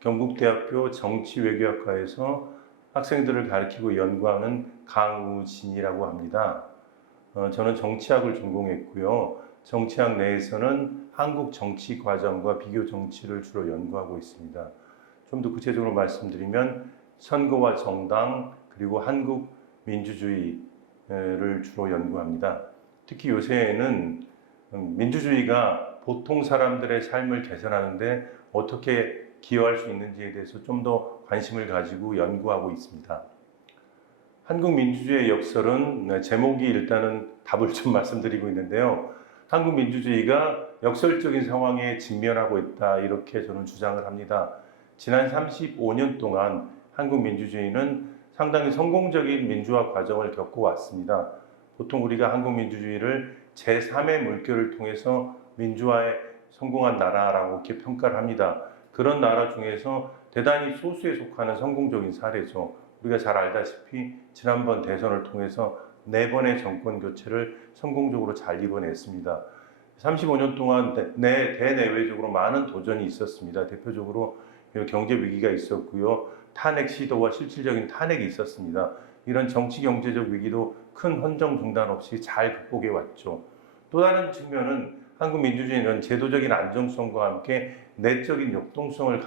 경북대학교 정치외교학과에서 학생들을 가르치고 연구하는 강우진이라고 합니다. 저는 정치학을 전공했고요. 정치학 내에서는 한국 정치 과정과 비교 정치를 주로 연구하고 있습니다. 좀 더 구체적으로 말씀드리면 선거와 정당 그리고 한국 민주주의를 주로 연구합니다. 특히 요새에는 민주주의가 보통 사람들의 삶을 개선하는데 어떻게 기여할 수 있는지에 대해서 좀 더 관심을 가지고 연구하고 있습니다. 한국 민주주의의 역설은 제목이 일단은 답을 좀 말씀드리고 있는데요. 한국 민주주의가 역설적인 상황에 직면하고 있다, 이렇게 저는 주장을 합니다. 지난 35년 동안 한국 민주주의는 상당히 성공적인 민주화 과정을 겪어왔습니다. 보통 우리가 한국 민주주의를 제3의 물결을 통해서 민주화에 성공한 나라라고 이렇게 평가를 합니다. 그런 나라 중에서 대단히 소수에 속하는 성공적인 사례죠. 우리가 잘 알다시피 지난번 대선을 통해서 4번의 정권 교체를 성공적으로 잘 이뤄냈습니다. 35년 동안 대내외적으로 많은 도전이 있었습니다. 대표적으로 경제 위기가 있었고요. 탄핵 시도와 실질적인 탄핵이 있었습니다. 이런 정치 경제적 위기도 큰 헌정 중단 없이 잘 극복해 왔죠. 또 다른 측면은 한국 민주주의는 제도적인 안정성과 함께 내적인 역동성을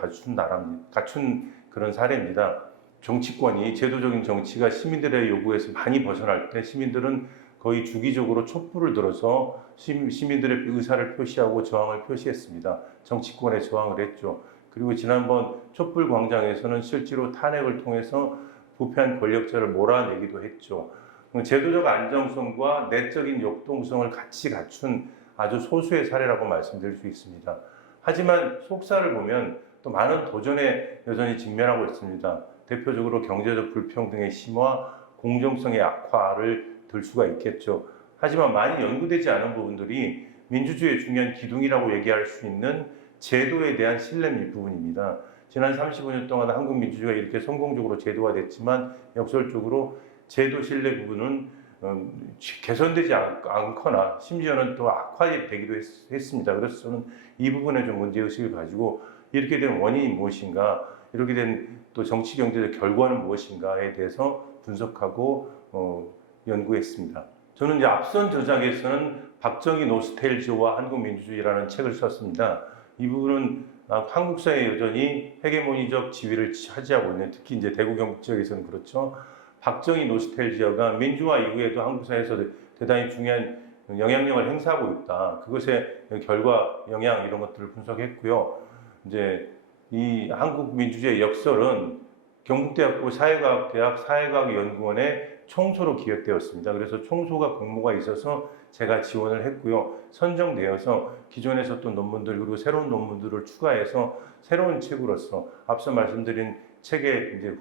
갖춘 그런 사례입니다. 정치권이, 제도적인 정치가 시민들의 요구에서 많이 벗어날 때 시민들은 거의 주기적으로 촛불을 들어서 시민들의 의사를 표시하고 저항을 표시했습니다. 정치권에 저항을 했죠. 그리고 지난번 촛불 광장에서는 실제로 탄핵을 통해서 부패한 권력자를 몰아내기도 했죠. 제도적 안정성과 내적인 역동성을 같이 갖춘 아주 소수의 사례라고 말씀드릴 수 있습니다. 하지만 속사를 보면 또 많은 도전에 여전히 직면하고 있습니다. 대표적으로 경제적 불평등의 심화, 공정성의 악화를 들 수가 있겠죠. 하지만 많이 연구되지 않은 부분들이 민주주의의 중요한 기둥이라고 얘기할 수 있는 제도에 대한 신뢰 부분입니다. 지난 35년 동안 한국 민주주의가 이렇게 성공적으로 제도화됐지만 역설적으로 제도 신뢰 부분은 개선되지 않거나 심지어는 또 악화되기도 했습니다. 그래서 저는 이 부분에 좀 문제의식을 가지고 이렇게 된 원인이 무엇인가, 이렇게 된 또 정치 경제적 결과는 무엇인가에 대해서 분석하고 연구했습니다. 저는 이제 앞선 저작에서는 박정희 노스텔지와 한국 민주주의라는 책을 썼습니다. 이 부분은 한국 사회에 여전히 헤게모니적 지위를 차지하고 있는, 특히 이제 대구 경북 지역에서는 그렇죠. 박정희 노스텔지어가 민주화 이후에도 한국 사회에서 대단히 중요한 영향력을 행사하고 있다. 그것의 결과, 영향 이런 것들을 분석했고요. 이제 이 한국 민주주의의 역설은 경북대학교 사회과학대학 사회과학연구원의 총소로 기획되었습니다. 그래서 총소가 공모가 있어서 제가 지원을 했고요. 선정되어서 기존에 썼던 논문들 그리고 새로운 논문들을 추가해서 새로운 책으로서 앞서 말씀드린 책의 이제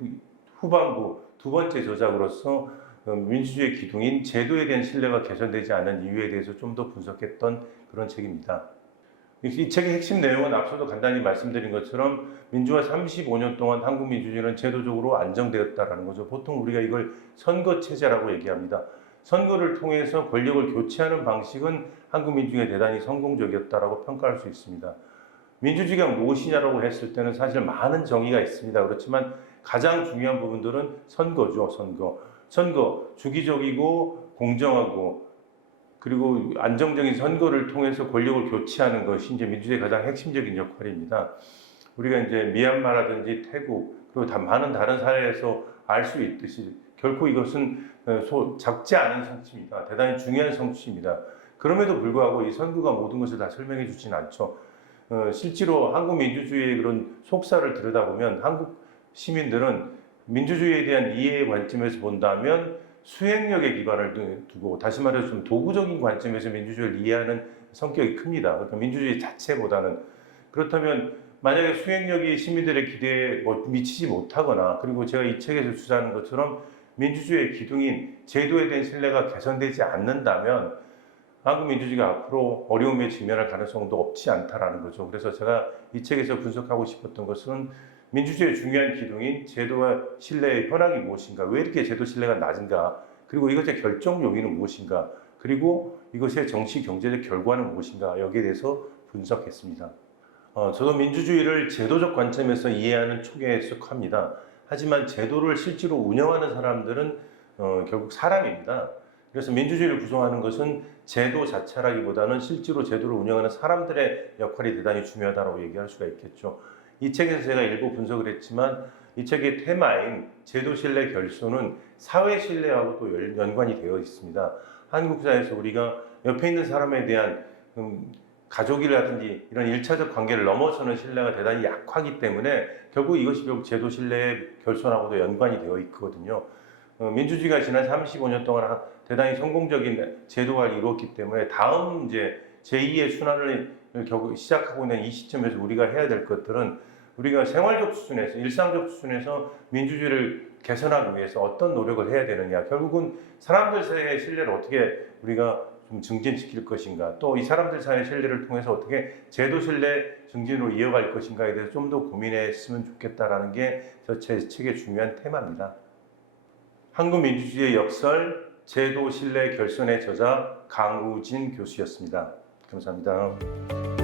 후반부 두 번째 저작으로서 민주주의 기둥인 제도에 대한 신뢰가 개선되지 않은 이유에 대해서 좀 더 분석했던 그런 책입니다. 이 책의 핵심 내용은 앞서도 간단히 말씀드린 것처럼 민주화 35년 동안 한국 민주주의는 제도적으로 안정되었다는 거죠. 보통 우리가 이걸 선거체제라고 얘기합니다. 선거를 통해서 권력을 교체하는 방식은 한국 민주주의가 대단히 성공적이었다고 평가할 수 있습니다. 민주주의가 무엇이냐라고 했을 때는 사실 많은 정의가 있습니다. 그렇지만 가장 중요한 부분들은 선거죠. 선거, 주기적이고 공정하고 그리고 안정적인 선거를 통해서 권력을 교체하는 것이 이제 민주주의의 가장 핵심적인 역할입니다. 우리가 이제 미얀마라든지 태국 그리고 많은 다른 사례에서 알 수 있듯이 결코 이것은 작지 않은 성취입니다. 대단히 중요한 성취입니다. 그럼에도 불구하고 이 선거가 모든 것을 다 설명해 주진 않죠. 실제로 한국 민주주의의 그런 속사를 들여다보면 한국 시민들은 민주주의에 대한 이해의 관점에서 본다면 수행력에 기반을 두고, 다시 말해서 좀 도구적인 관점에서 민주주의를 이해하는 성격이 큽니다. 그러니까 민주주의 자체보다는. 그렇다면 만약에 수행력이 시민들의 기대에 미치지 못하거나, 그리고 제가 이 책에서 주장하는 것처럼 민주주의의 기둥인 제도에 대한 신뢰가 개선되지 않는다면 한국 민주주의가 앞으로 어려움에 직면할 가능성도 없지 않다라는 거죠. 그래서 제가 이 책에서 분석하고 싶었던 것은 민주주의의 중요한 기둥인 제도와 신뢰의 현황이 무엇인가, 왜 이렇게 제도 신뢰가 낮은가, 그리고 이것의 결정 요인은 무엇인가, 그리고 이것의 정치 경제적 결과는 무엇인가, 여기에 대해서 분석했습니다. 저도 민주주의를 제도적 관점에서 이해하는 촉에 속합니다. 하지만 제도를 실제로 운영하는 사람들은 결국 사람입니다. 그래서 민주주의를 구성하는 것은 제도 자체라기보다는 실제로 제도를 운영하는 사람들의 역할이 대단히 중요하다고 얘기할 수가 있겠죠. 이 책에서 제가 일부 분석을 했지만 이 책의 테마인 제도 신뢰 결손은 사회 신뢰하고 또 연관이 되어 있습니다. 한국 사회에서 우리가 옆에 있는 사람에 대한 가족이라든지 이런 일차적 관계를 넘어서는 신뢰가 대단히 약하기 때문에 결국 이것이 결국 제도 신뢰의 결손하고도 연관이 되어 있거든요. 민주주의가 지난 35년 동안 대단히 성공적인 제도화를 이루었기 때문에 다음 이제 제2의 순환을 결국 시작하고 있는 이 시점에서 우리가 해야 될 것들은 우리가 생활적 수준에서 일상적 수준에서 민주주의를 개선하기 위해서 어떤 노력을 해야 되느냐, 결국은 사람들 사이의 신뢰를 어떻게 우리가 좀 증진시킬 것인가, 또 이 사람들 사이의 신뢰를 통해서 어떻게 제도 신뢰 증진으로 이어갈 것인가에 대해서 좀 더 고민했으면 좋겠다라는 게 제 책의 중요한 테마입니다. 한국 민주주의의 역설, 제도 신뢰 결손의 저자 강우진 교수였습니다. 감사합니다.